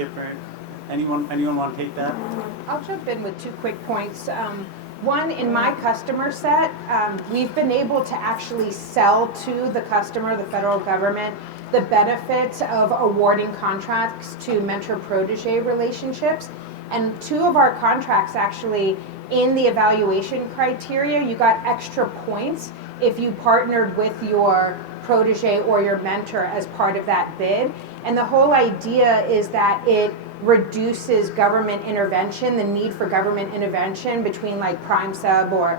different. Anyone want to take that? I'll jump in with 2 quick points. One, in my customer set, we've been able to actually sell to the customer, the federal government, the benefits of awarding contracts to mentor-protege relationships. And 2 of our contracts actually, in the evaluation criteria, you got extra points if you partnered with your protege or your mentor as part of that bid. And the whole idea is that it reduces government intervention, the need for government intervention between like prime sub or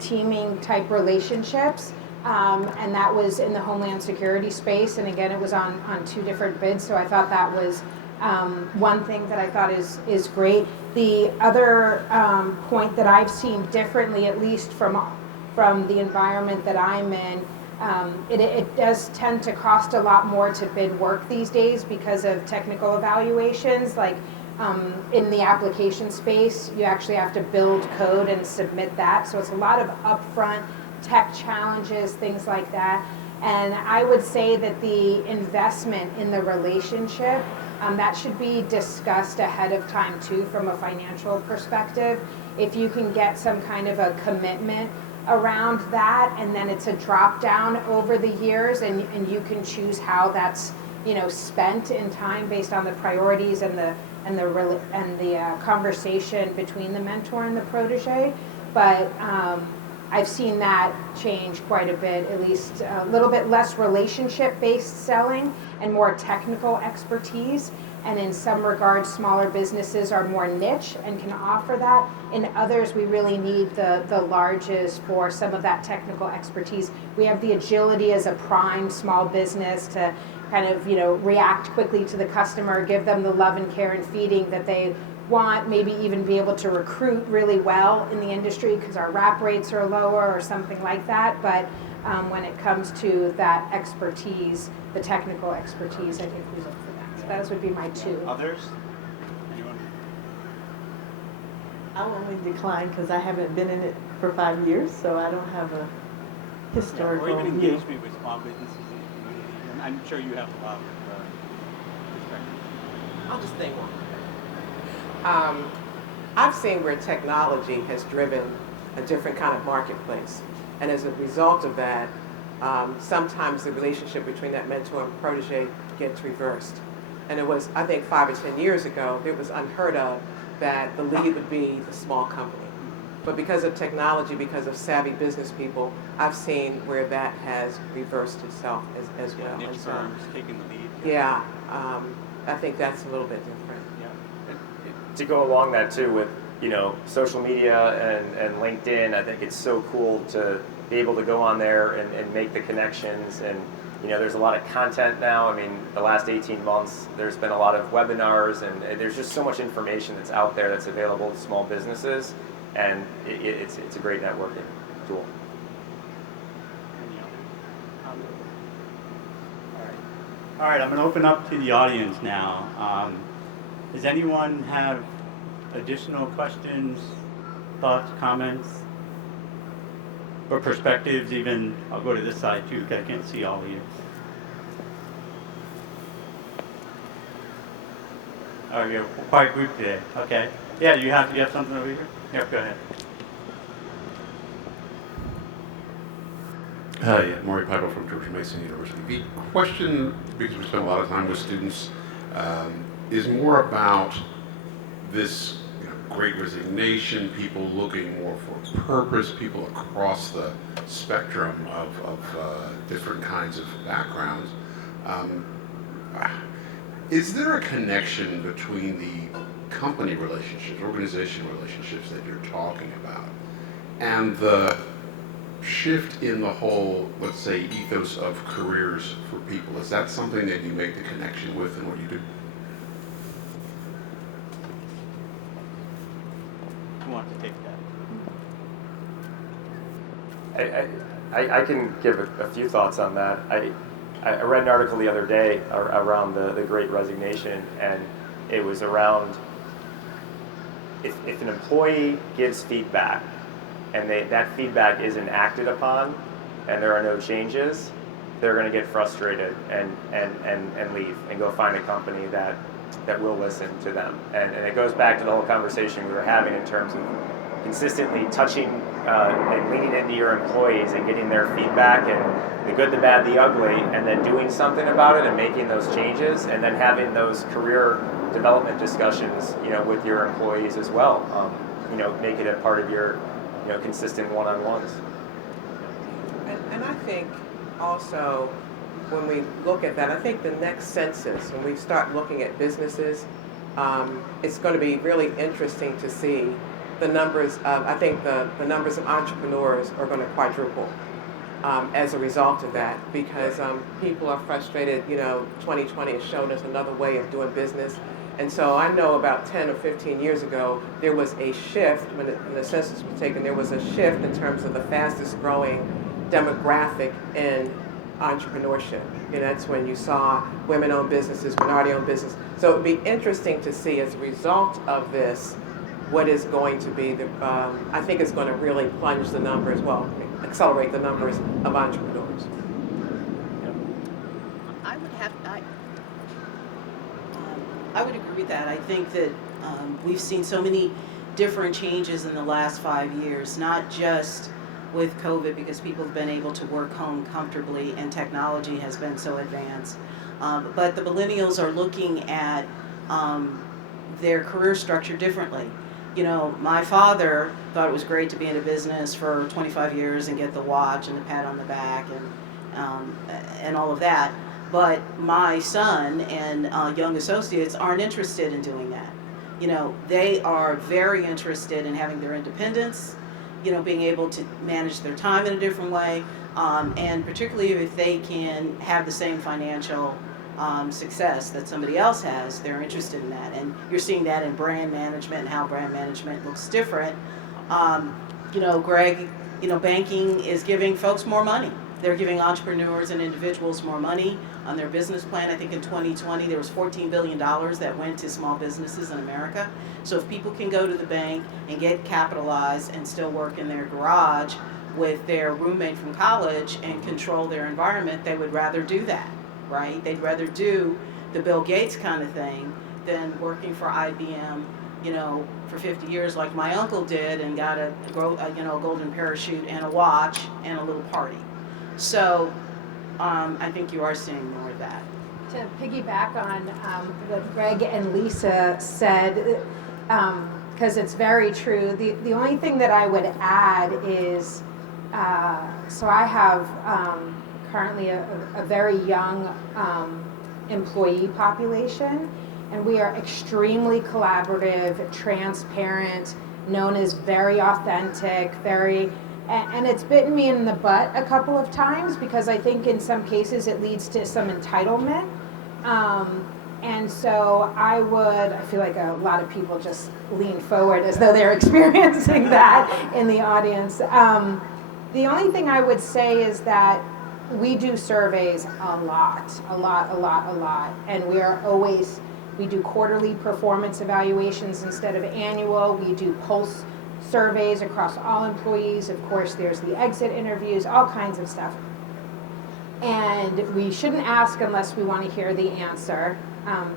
teaming type relationships. And that was in the Homeland Security space. And again, it was on 2 different bids. So I thought that was one thing that I thought is great. The other point that I've seen differently, at least from the environment that I'm in, it does tend to cost a lot more to bid work these days because of technical evaluations. Like in the application space, you actually have to build code and submit that. So it's a lot of upfront tech challenges, things like that. And I would say that the investment in the relationship, that should be discussed ahead of time too from a financial perspective. If you can get some kind of a commitment around that, and then it's a drop down over the years, and you can choose how that's spent in time based on the priorities and the conversation between the mentor and the protege. But I've seen that change quite a bit, at least a little bit less relationship-based selling and more technical expertise. And in some regards, smaller businesses are more niche and can offer that. In others, we really need the larges for some of that technical expertise. We have the agility as a prime small business to kind of react quickly to the customer, give them the love and care and feeding that they want, maybe even be able to recruit really well in the industry because our wrap rates are lower or something like that. But when it comes to that expertise, the technical expertise, I think we look for that. So those would be my 2. Others? Anyone? I'll only decline because I haven't been in it for 5 years, so I don't have a historical or even view. engagement with small businesses in the community. And I'm sure you have a lot of perspective. I'll just say one. I've seen where technology has driven a different kind of marketplace. And as a result of that, sometimes the relationship between that mentor and protege gets reversed. And it was, I think, 5 or 10 years ago, it was unheard of that the lead would be the small company. But because of technology, because of savvy business people, I've seen where that has reversed itself as well. Niche firms taking the lead. Yeah, I think that's a little bit different. To go along that too with social media and LinkedIn, I think it's so cool to be able to go on there and make the connections. And there's a lot of content now. I mean, the last 18 months there's been a lot of webinars, and there's just so much information that's out there that's available to small businesses, and it's a great networking tool. All right, I'm going to open up to the audience now. Does anyone have additional questions, thoughts, comments, or perspectives even? I'll go to this side too because I can't see all of you. Oh, you're a quiet group today. Okay. Yeah, you have something over here? Yeah, go ahead. Hi, Maury Piper from George Mason University. The question, because we spend a lot of time with students, is more about this great resignation, people looking more for purpose, people across the spectrum of different kinds of backgrounds. Is there a connection between the company relationships, organization relationships that you're talking about, and the shift in the whole, let's say, ethos of careers for people? Is that something that you make the connection with in what you do? Who wants to take that? I can give a few thoughts on that. I read an article the other day around the Great Resignation, and it was around if an employee gives feedback and that feedback isn't acted upon and there are no changes, they're going to get frustrated and leave and go find a company that that will listen to them. And it goes back to the whole conversation we were having in terms of consistently touching and leaning into your employees and getting their feedback and the good, the bad, the ugly, and then doing something about it and making those changes, and then having those career development discussions, with your employees as well. Make it a part of your, consistent one-on-ones. And I think also, when we look at that, I think the next census, when we start looking at businesses, it's going to be really interesting to see the numbers of, I think the numbers of entrepreneurs are going to quadruple as a result of that, because people are frustrated. 2020 has shown us another way of doing business. And so I know about 10 or 15 years ago, there was a shift, when the census was taken, there was a shift in terms of the fastest growing demographic in entrepreneurship. That's when you saw women-owned businesses, minority-owned business. So it would be interesting to see, as a result of this, what is going to be I think it's going to really plunge the numbers, accelerate the numbers of entrepreneurs. I would agree with that. I think that we've seen so many different changes in the last 5 years, not just with COVID, because people have been able to work home comfortably and technology has been so advanced. But the millennials are looking at their career structure differently. My father thought it was great to be in a business for 25 years and get the watch and the pat on the back and all of that. But my son and young associates aren't interested in doing that. They are very interested in having their independence, being able to manage their time in a different way, and particularly if they can have the same financial success that somebody else has, they're interested in that. And you're seeing that in brand management and how brand management looks different. Greg, banking is giving folks more money. They're giving entrepreneurs and individuals more money on their business plan. I think in 2020 there was $14 billion that went to small businesses in America. So if people can go to the bank and get capitalized and still work in their garage with their roommate from college and control their environment, they would rather do that, right? They'd rather do the Bill Gates kind of thing than working for IBM, for 50 years like my uncle did and got a golden parachute and a watch and a little party. So I think you are seeing more of that. To piggyback on what Greg and Lisa said, because it's very true, the only thing that I would add is, so I have currently a very young employee population, and we are extremely collaborative, transparent, known as very authentic, and it's bitten me in the butt a couple of times, because I think in some cases it leads to some entitlement. And so I feel like a lot of people just lean forward as though they're experiencing that in the audience. The only thing I would say is that we do surveys a lot. And we do quarterly performance evaluations instead of annual. We do pulse surveys across all employees. Of course, there's the exit interviews, all kinds of stuff. And we shouldn't ask unless we want to hear the answer,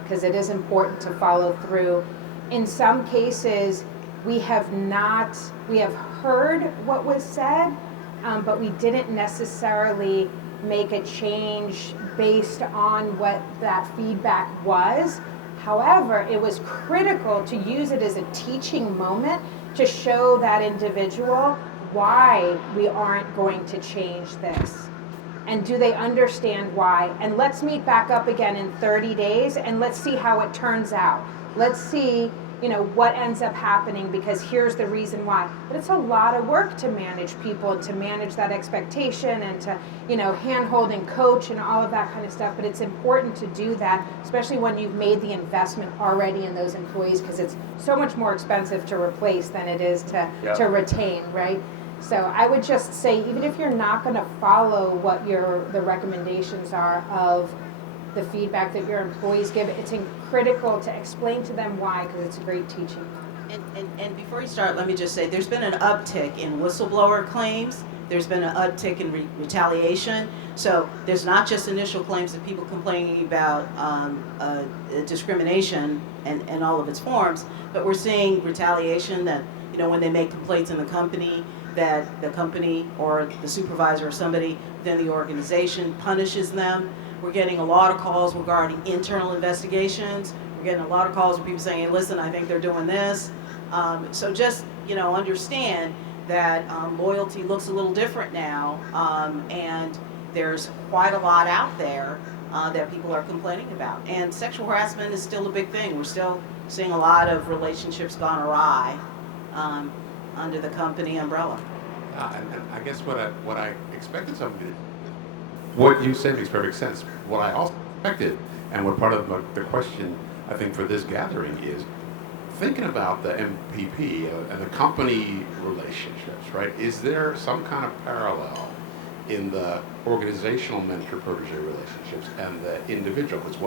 because it is important to follow through. In some cases, we have heard what was said, but we didn't necessarily make a change based on what that feedback was. However, it was critical to use it as a teaching moment to show that individual why we aren't going to change this. And do they understand why? And let's meet back up again in 30 days and let's see how it turns out. Let's see, what ends up happening, because here's the reason why. But it's a lot of work to manage people and to manage that expectation and to, handhold and coach and all of that kind of stuff. But it's important to do that, especially when you've made the investment already in those employees, because it's so much more expensive to replace than it is to retain, right? So I would just say, even if you're not going to follow what the recommendations are of the feedback that your employees give, it's critical to explain to them why, because it's a great teaching. And before you start, let me just say, there's been an uptick in whistleblower claims. There's been an uptick in retaliation. So there's not just initial claims of people complaining about discrimination and all of its forms, but we're seeing retaliation that, when they make complaints in the company, that the company or the supervisor or somebody within the organization punishes them. We're getting a lot of calls regarding internal investigations. We're getting a lot of calls from people saying, hey, listen, I think they're doing this. So just, understand that loyalty looks a little different now, and there's quite a lot out there that people are complaining about. And sexual harassment is still a big thing. We're still seeing a lot of relationships gone awry under the company umbrella. And I guess what I expected somebody to do, what you said makes perfect sense. What I also expected, and what part of the question I think for this gathering is, thinking about the MPP and the company relationships, right? Is there some kind of parallel in the organizational mentor-protege relationships and the individual? Because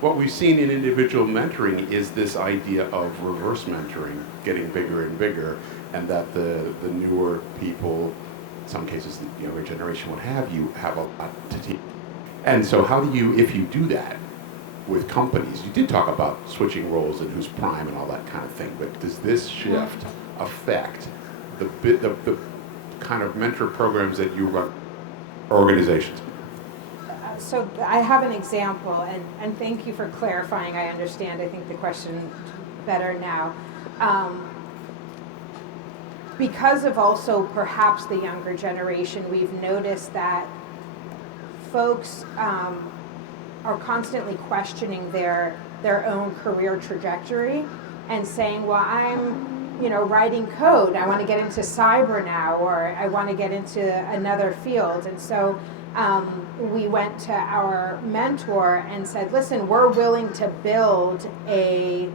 what we've seen in individual mentoring is this idea of reverse mentoring getting bigger and bigger, and that the newer people, in some cases the younger generation, what have you, have a lot to teach. And so how do you, if you do that with companies, you did talk about switching roles and who's prime and all that kind of thing, but does this shift affect the kind of mentor programs that you run organizations? So I have an example, and thank you for clarifying. I understand, I think, the question better now. Because of also perhaps the younger generation, we've noticed that folks are constantly questioning their own career trajectory and saying, well, I'm writing code, I want to get into cyber now, or I want to get into another field. And so we went to our mentor and said, listen, we're willing to build a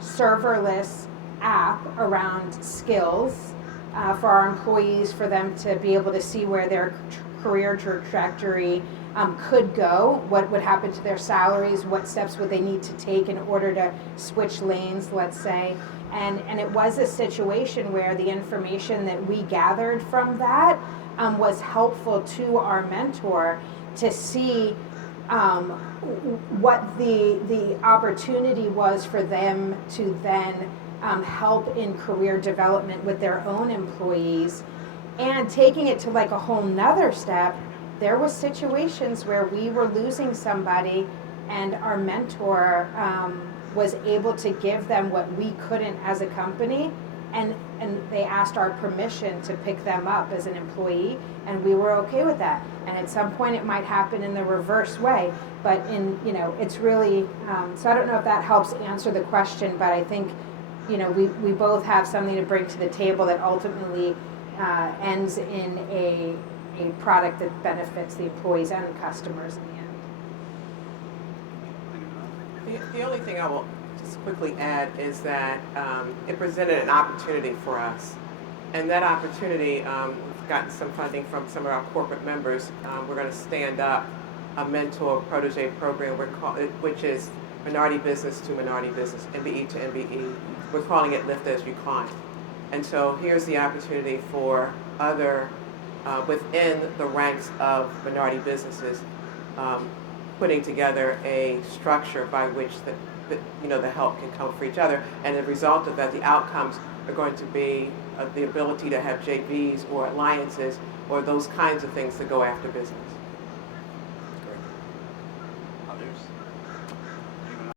serverless app around skills for our employees, for them to be able to see where their career trajectory could go, what would happen to their salaries, what steps would they need to take in order to switch lanes, let's say. And it was a situation where the information that we gathered from that was helpful to our mentor to see what the opportunity was for them to then help in career development with their own employees. And taking it to like a whole nother step, there was situations where we were losing somebody and our mentor was able to give them what we couldn't as a company, and they asked our permission to pick them up as an employee, and we were okay with that. And at some point it might happen in the reverse way, but it's really, so I don't know if that helps answer the question, but I think we both have something to bring to the table that ultimately ends in a product that benefits the employees and the customers in the end. The only thing I will just quickly add is that it presented an opportunity for us. And that opportunity, we've gotten some funding from some of our corporate members. We're going to stand up a mentor protege program, which is minority business to minority business, MBE to MBE. We're calling it Lift As You Climb. And so here's the opportunity for other, within the ranks of minority businesses, putting together a structure by which the help can come for each other. And the result of that, the outcomes are going to be the ability to have JVs or alliances or those kinds of things to go after business.